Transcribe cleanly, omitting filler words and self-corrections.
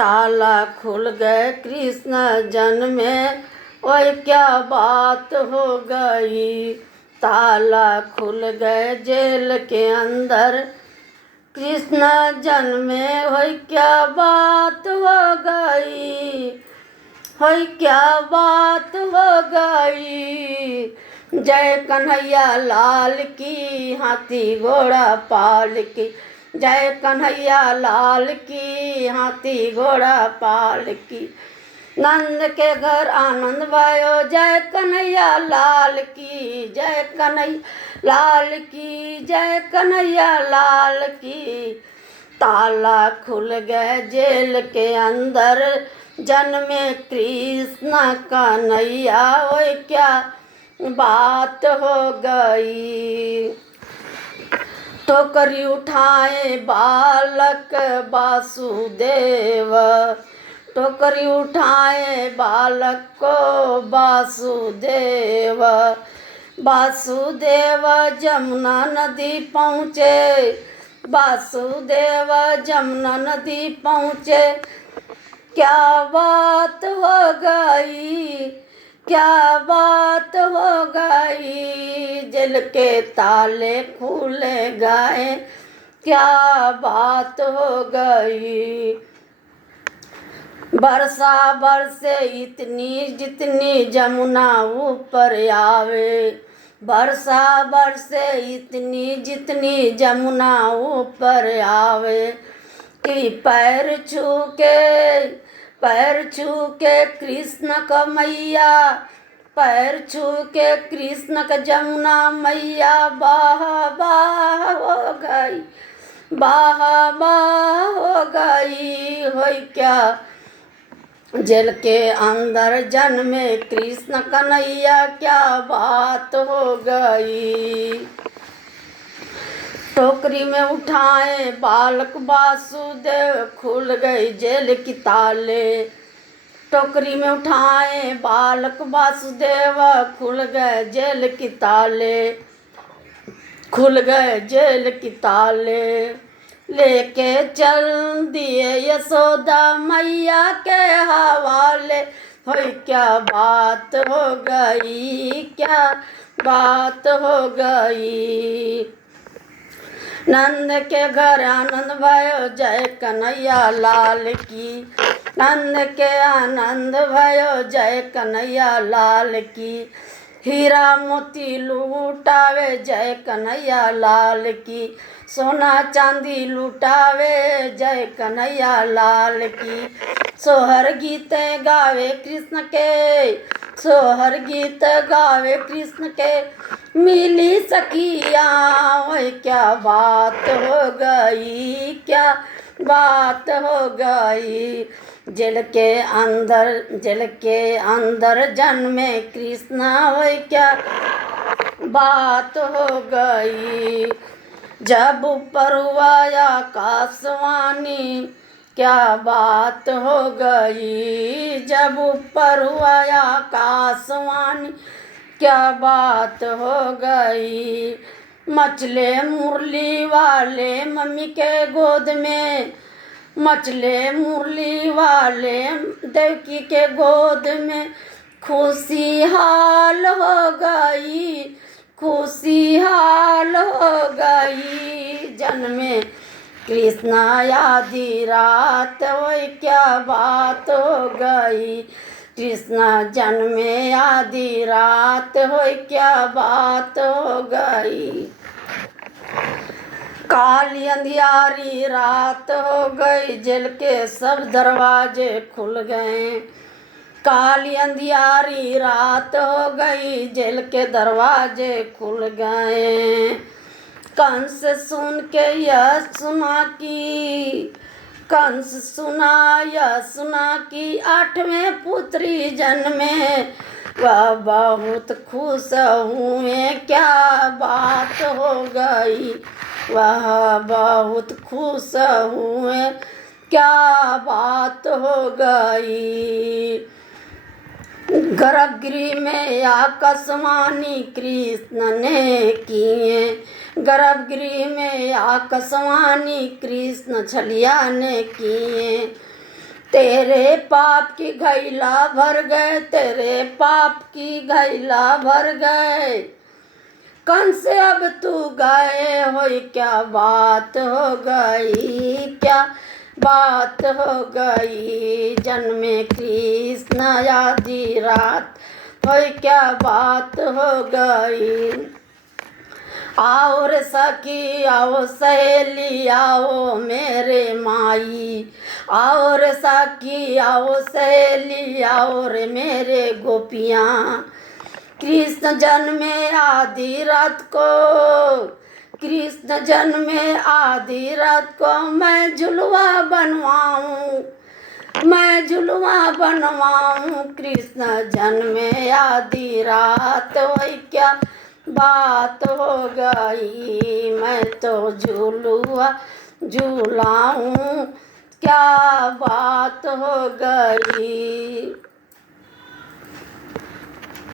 ताला खुल गए कृष्ण जन्मे, ओए क्या बात हो गई। ताला खुल गए जेल के अंदर, कृष्ण जन्मे, ओए क्या बात हो गई, ओए क्या बात हो गई। जय कन्हैया लाल की, हाथी घोड़ा पाल की। जय कन्हैया लाल की, हाथी घोड़ा पाल की। नंद के घर आनंद भयो, जय कन्हैया लाल की। जय कन्हैया लाल की, जय कन्हैया लाल की। ताला खुल गए जेल के अंदर, जन्मे कृष्ण कन्हैया, ओए क्या बात हो गई। टोकरी उठाए बालक वासुदेव, टोकरी उठाए बालक को वासुदेव। वासुदेव जमुना नदी पहुँचे, वासुदेव जमुना नदी पहुँचे। क्या बात हो गई, क्या बात हो गई। जेल के ताले खुल गए, क्या बात हो गई। बरसा बरसे इतनी जितनी जमुना ऊपर आवे, बरसा बरसे इतनी जितनी जमुना ऊपर आवे। कि पैर छू के कृष्ण का मैया, पैर छू के कृष्ण का जमुना मैया बाह बाह हो गई, बाह बाह हो गई। हो क्या जेल के अंदर जन्मे कृष्ण कन्हैया, क्या बात हो गई। टोकरी में उठाए बालक वासुदेव, खुल गई जेल की ताले। टोकरी में उठाए बालक वासुदेव, खुल गए जेल की ताले, खुल गए जेल की ताले। लेके चल दिए यशोदा मैया के हवाले, हो क्या बात हो गई, क्या बात हो गई। नंद के घर आनंद भयो, जय कन्हैया लाल की। नंद के आनंद भयो, जय कन्हैया लाल की। हीरा मोती लूटावे, जय कन्हैया लाल की। सोना चांदी लूटावे, जय कन्हैया लाल की। सोहर गीत गावे कृष्ण के, सोहर गीत गावे कृष्ण के। मिली सखिया, ओए क्या बात हो गई, क्या बात हो गई। जेल के अंदर जन्मे कृष्ण, ओए क्या बात हो गई। जब ऊपर हुआ आकाशवाणी, क्या बात हो गई। जब ऊपर हुआ आकाशवाणी, क्या बात हो गई। मचले मुरली वाले मम्मी के गोद में, मचले मुरली वाले देवकी के गोद में। खुशी हाल हो गई, खुशी हाल हो गई। जन्मे कृष्ण आधी रात, ओए क्या बात हो गई। कृष्ण जन्मे आधी रात, होय क्या बात हो गई। काली अंधियारी रात हो गई, जेल के सब दरवाजे खुल गए। काली अंधियारी रात हो गई, जेल के दरवाजे खुल गए। कंस सुन के यह सुना की, कंस सुना कि 8वें पुत्री जन्मे। वह बहुत खुश हुए, क्या बात हो गई। वह बहुत खुश हुए, क्या बात हो गई। गर्भगृह में आकाशवाणी कृष्ण ने किए, गर्भगृह में आकाशवाणी कृष्ण छलिया ने किए। तेरे पाप की घैला भर गए, तेरे पाप की घैला भर गए। कंस अब तू गए हो, क्या बात हो गई, क्या बात हो गई। जन्मे कृष्ण आधी रात, हो क्या बात हो गई। आओ रे सखी आओ सहेली आओ मेरे माई, आओ रे सखी आओ सहेली आओ रे मेरे गोपियाँ। कृष्ण जन्मे आधी रात को, कृष्ण जन्मे आधी रात को, मैं झुलवा बनवाऊं, मैं झुलवा बनवाऊं। कृष्ण जन्मे आधी रात, वही क्या बात हो गई। मैं तो झुलुआ झुलाऊं, क्या बात हो गई।